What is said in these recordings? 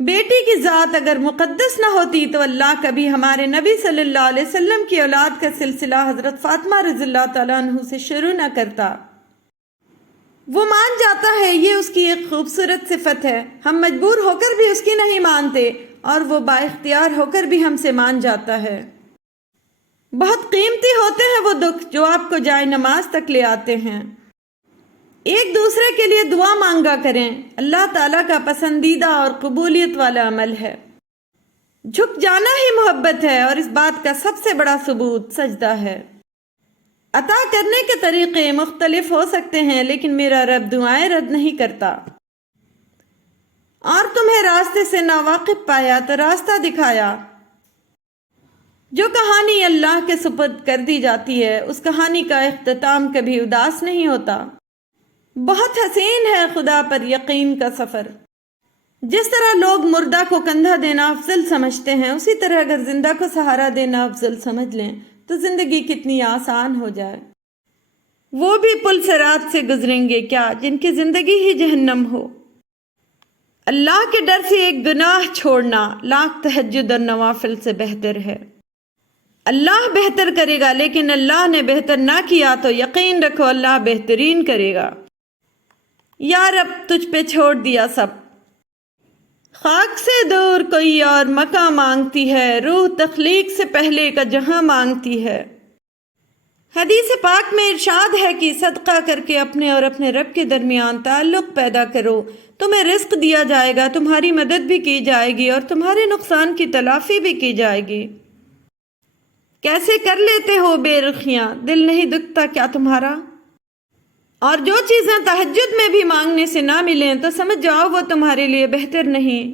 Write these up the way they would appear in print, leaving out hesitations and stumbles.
بیٹی کی ذات اگر مقدس نہ ہوتی تو اللہ کبھی ہمارے نبی صلی اللہ علیہ وسلم کی اولاد کا سلسلہ حضرت فاطمہ رضی اللہ تعالیٰ عنہ سے شروع نہ کرتا۔ وہ مان جاتا ہے، یہ اس کی ایک خوبصورت صفت ہے، ہم مجبور ہو کر بھی اس کی نہیں مانتے، اور وہ با اختیار ہو کر بھی ہم سے مان جاتا ہے۔ بہت قیمتی ہوتے ہیں وہ دکھ جو آپ کو جائے نماز تک لے آتے ہیں۔ ایک دوسرے کے لیے دعا مانگا کریں، اللہ تعالیٰ کا پسندیدہ اور قبولیت والا عمل ہے۔ جھک جانا ہی محبت ہے، اور اس بات کا سب سے بڑا ثبوت سجدہ ہے۔ عطا کرنے کے طریقے مختلف ہو سکتے ہیں، لیکن میرا رب دعائیں رد نہیں کرتا۔ اور تمہیں راستے سے ناواقف پایا تو راستہ دکھایا۔ جو کہانی اللہ کے سپرد کر دی جاتی ہے، اس کہانی کا اختتام کبھی اداس نہیں ہوتا۔ بہت حسین ہے خدا پر یقین کا سفر۔ جس طرح لوگ مردہ کو کندھا دینا افضل سمجھتے ہیں، اسی طرح اگر زندہ کو سہارا دینا افضل سمجھ لیں تو زندگی کتنی آسان ہو جائے۔ وہ بھی پل صراط سے گزریں گے کیا جن کی زندگی ہی جہنم ہو۔ اللہ کے ڈر سے ایک گناہ چھوڑنا لاکھ تہجد اور نوافل سے بہتر ہے۔ اللہ بہتر کرے گا، لیکن اللہ نے بہتر نہ کیا تو یقین رکھو اللہ بہترین کرے گا۔ یا رب تجھ پہ چھوڑ دیا سب، خاک سے دور کوئی اور مکاں مانگتی ہے، روح تخلیق سے پہلے کا جہاں مانگتی ہے۔ حدیث پاک میں ارشاد ہے کہ صدقہ کر کے اپنے اور اپنے رب کے درمیان تعلق پیدا کرو، تمہیں رزق دیا جائے گا، تمہاری مدد بھی کی جائے گی اور تمہارے نقصان کی تلافی بھی کی جائے گی۔ کیسے کر لیتے ہو بے رخیاں، دل نہیں دکھتا کیا تمہارا؟ اور جو چیزیں تہجد میں بھی مانگنے سے نہ ملیں تو سمجھ جاؤ وہ تمہارے لیے بہتر نہیں۔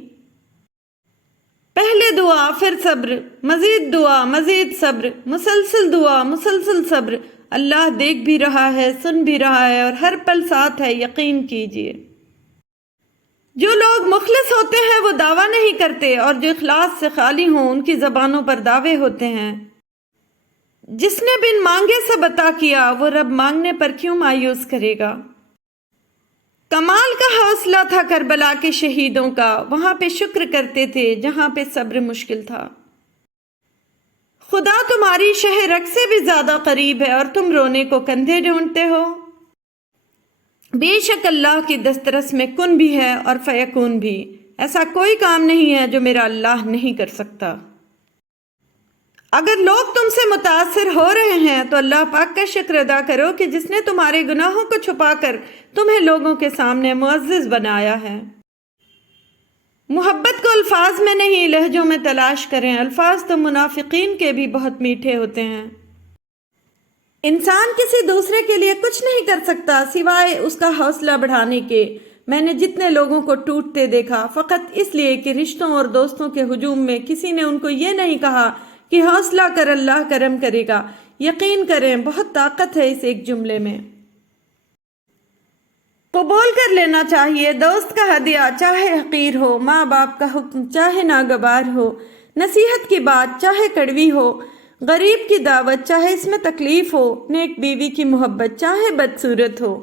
پہلے دعا پھر صبر، مزید دعا مزید صبر، مسلسل دعا مسلسل صبر۔ اللہ دیکھ بھی رہا ہے، سن بھی رہا ہے اور ہر پل ساتھ ہے، یقین کیجئے۔ جو لوگ مخلص ہوتے ہیں وہ دعویٰ نہیں کرتے، اور جو اخلاص سے خالی ہوں ان کی زبانوں پر دعوے ہوتے ہیں۔ جس نے بن مانگے سب عطا کیا، وہ رب مانگنے پر کیوں مایوس کرے گا؟ کمال کا حوصلہ تھا کربلا کے شہیدوں کا، وہاں پہ شکر کرتے تھے جہاں پہ صبر مشکل تھا۔ خدا تمہاری شہ رگ سے بھی زیادہ قریب ہے اور تم رونے کو کندھے ڈھونڈتے ہو۔ بے شک اللہ کی دسترس میں کن بھی ہے اور فیکون بھی، ایسا کوئی کام نہیں ہے جو میرا اللہ نہیں کر سکتا۔ اگر لوگ تم سے متاثر ہو رہے ہیں تو اللہ پاک کا شکر ادا کرو کہ جس نے تمہارے گناہوں کو چھپا کر تمہیں لوگوں کے سامنے معزز بنایا ہے۔ محبت کو الفاظ میں نہیں لہجوں میں تلاش کریں، الفاظ تو منافقین کے بھی بہت میٹھے ہوتے ہیں۔ انسان کسی دوسرے کے لیے کچھ نہیں کر سکتا سوائے اس کا حوصلہ بڑھانے کے۔ میں نے جتنے لوگوں کو ٹوٹتے دیکھا فقط اس لیے کہ رشتوں اور دوستوں کے ہجوم میں کسی نے ان کو یہ نہیں کہا کہ حوصلہ کر اللہ کرم کرے گا۔ یقین کریں بہت طاقت ہے اس ایک جملے میں۔ قبول کر لینا چاہیے دوست کا ہدیہ، چاہے حقیر ہو، ماں باپ کا حکم چاہے ناگوار ہو، نصیحت کی بات چاہے کڑوی ہو، غریب کی دعوت چاہے اس میں تکلیف ہو، نیک بیوی کی محبت چاہے بدصورت ہو۔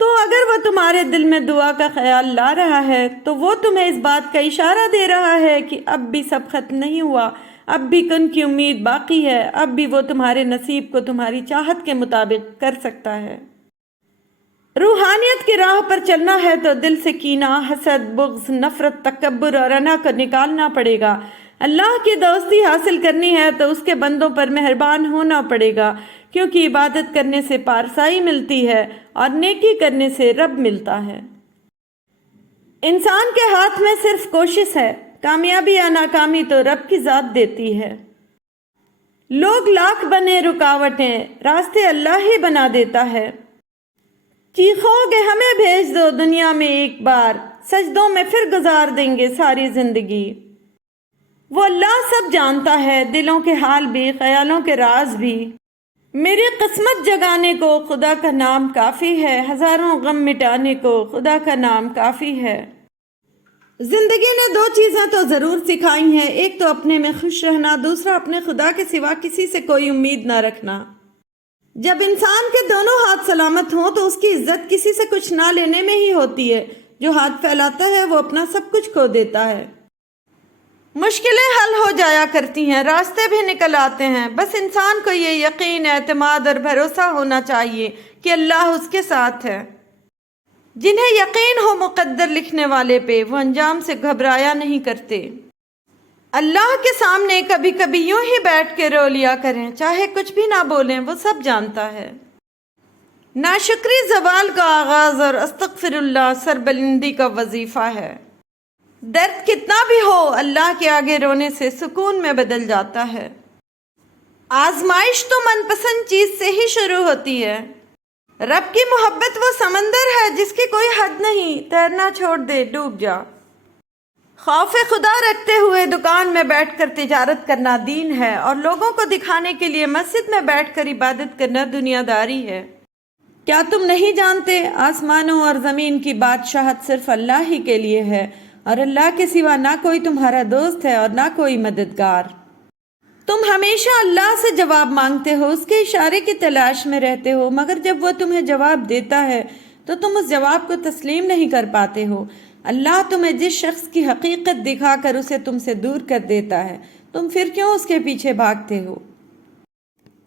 تو اگر وہ تمہارے دل میں دعا کا خیال لا رہا ہے تو وہ تمہیں اس بات کا اشارہ دے رہا ہے کہ اب بھی سب ختم نہیں ہوا، اب بھی کن کی امید باقی ہے، اب بھی وہ تمہارے نصیب کو تمہاری چاہت کے مطابق کر سکتا ہے۔ روحانیت کی راہ پر چلنا ہے تو دل سے کینہ، حسد، بغض، نفرت، تکبر اور انا کو نکالنا پڑے گا۔ اللہ کی دوستی حاصل کرنی ہے تو اس کے بندوں پر مہربان ہونا پڑے گا، کیونکہ عبادت کرنے سے پارسائی ملتی ہے اور نیکی کرنے سے رب ملتا ہے۔ انسان کے ہاتھ میں صرف کوشش ہے، کامیابی یا ناکامی تو رب کی ذات دیتی ہے۔ لوگ لاکھ بنے رکاوٹیں، راستے اللہ ہی بنا دیتا ہے۔ چیخو گے ہمیں بھیج دو دنیا میں ایک بار، سجدوں میں پھر گزار دیں گے ساری زندگی۔ وہ اللہ سب جانتا ہے، دلوں کے حال بھی، خیالوں کے راز بھی۔ میری قسمت جگانے کو خدا کا نام کافی ہے، ہزاروں غم مٹانے کو خدا کا نام کافی ہے۔ زندگی نے دو چیزیں تو ضرور سکھائی ہیں، ایک تو اپنے میں خوش رہنا، دوسرا اپنے خدا کے سوا کسی سے کوئی امید نہ رکھنا۔ جب انسان کے دونوں ہاتھ سلامت ہوں تو اس کی عزت کسی سے کچھ نہ لینے میں ہی ہوتی ہے۔ جو ہاتھ پھیلاتا ہے وہ اپنا سب کچھ کھو دیتا ہے۔ مشکلیں حل ہو جایا کرتی ہیں، راستے بھی نکل آتے ہیں، بس انسان کو یہ یقین، اعتماد اور بھروسہ ہونا چاہیے کہ اللہ اس کے ساتھ ہے۔ جنہیں یقین ہو مقدر لکھنے والے پہ، وہ انجام سے گھبرایا نہیں کرتے۔ اللہ کے سامنے کبھی کبھی یوں ہی بیٹھ کے رو لیا کریں، چاہے کچھ بھی نہ بولیں، وہ سب جانتا ہے۔ ناشکری زوال کا آغاز اور استغفر اللہ سربلندی کا وظیفہ ہے۔ درد کتنا بھی ہو، اللہ کے آگے رونے سے سکون میں بدل جاتا ہے۔ آزمائش تو من پسند چیز سے ہی شروع ہوتی ہے۔ رب کی محبت وہ سمندر ہے جس کی کوئی حد نہیں، تیرنا چھوڑ دے، ڈوب جا۔ خوف خدا رکھتے ہوئے دکان میں بیٹھ کر تجارت کرنا دین ہے، اور لوگوں کو دکھانے کے لیے مسجد میں بیٹھ کر عبادت کرنا دنیا داری ہے۔ کیا تم نہیں جانتے آسمانوں اور زمین کی بادشاہت صرف اللہ ہی کے لیے ہے، اور اللہ کے سوا نہ کوئی تمہارا دوست ہے اور نہ کوئی مددگار۔ تم ہمیشہ اللہ سے جواب مانگتے ہو، اس کے اشارے کی تلاش میں رہتے ہو، مگر جب وہ تمہیں جواب دیتا ہے تو تم اس جواب کو تسلیم نہیں کر پاتے ہو۔ اللہ تمہیں جس شخص کی حقیقت دکھا کر اسے تم سے دور کر دیتا ہے، تم پھر کیوں اس کے پیچھے بھاگتے ہو؟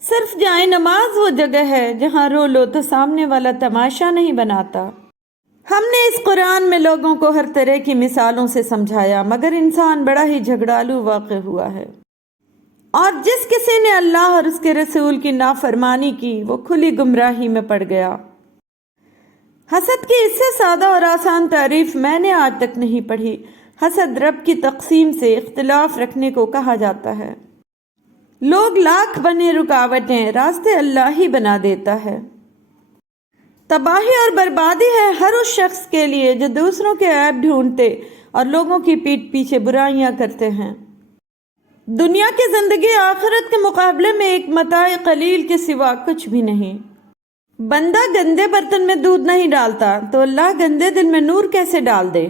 صرف جائے نماز وہ جگہ ہے جہاں رو لو تو سامنے والا تماشا نہیں بناتا۔ ہم نے اس قرآن میں لوگوں کو ہر طرح کی مثالوں سے سمجھایا، مگر انسان بڑا ہی جھگڑالو واقع ہوا ہے، اور جس کسی نے اللہ اور اس کے رسول کی نافرمانی کی وہ کھلی گمراہی میں پڑ گیا۔ حسد کی اس سے سادہ اور آسان تعریف میں نے آج تک نہیں پڑھی۔ حسد رب کی تقسیم سے اختلاف رکھنے کو کہا جاتا ہے۔ لوگ لاکھ بنے رکاوٹیں، راستے اللہ ہی بنا دیتا ہے۔ تباہی اور بربادی ہے ہر اس شخص کے لیے جو دوسروں کے عیب ڈھونڈتے اور لوگوں کی پیٹھ پیچھے برائیاں کرتے ہیں۔ دنیا کی زندگی آخرت کے مقابلے میں ایک متاع قلیل کے سوا کچھ بھی نہیں۔ بندہ گندے برتن میں دودھ نہیں ڈالتا تو اللہ گندے دل میں نور کیسے ڈال دے؟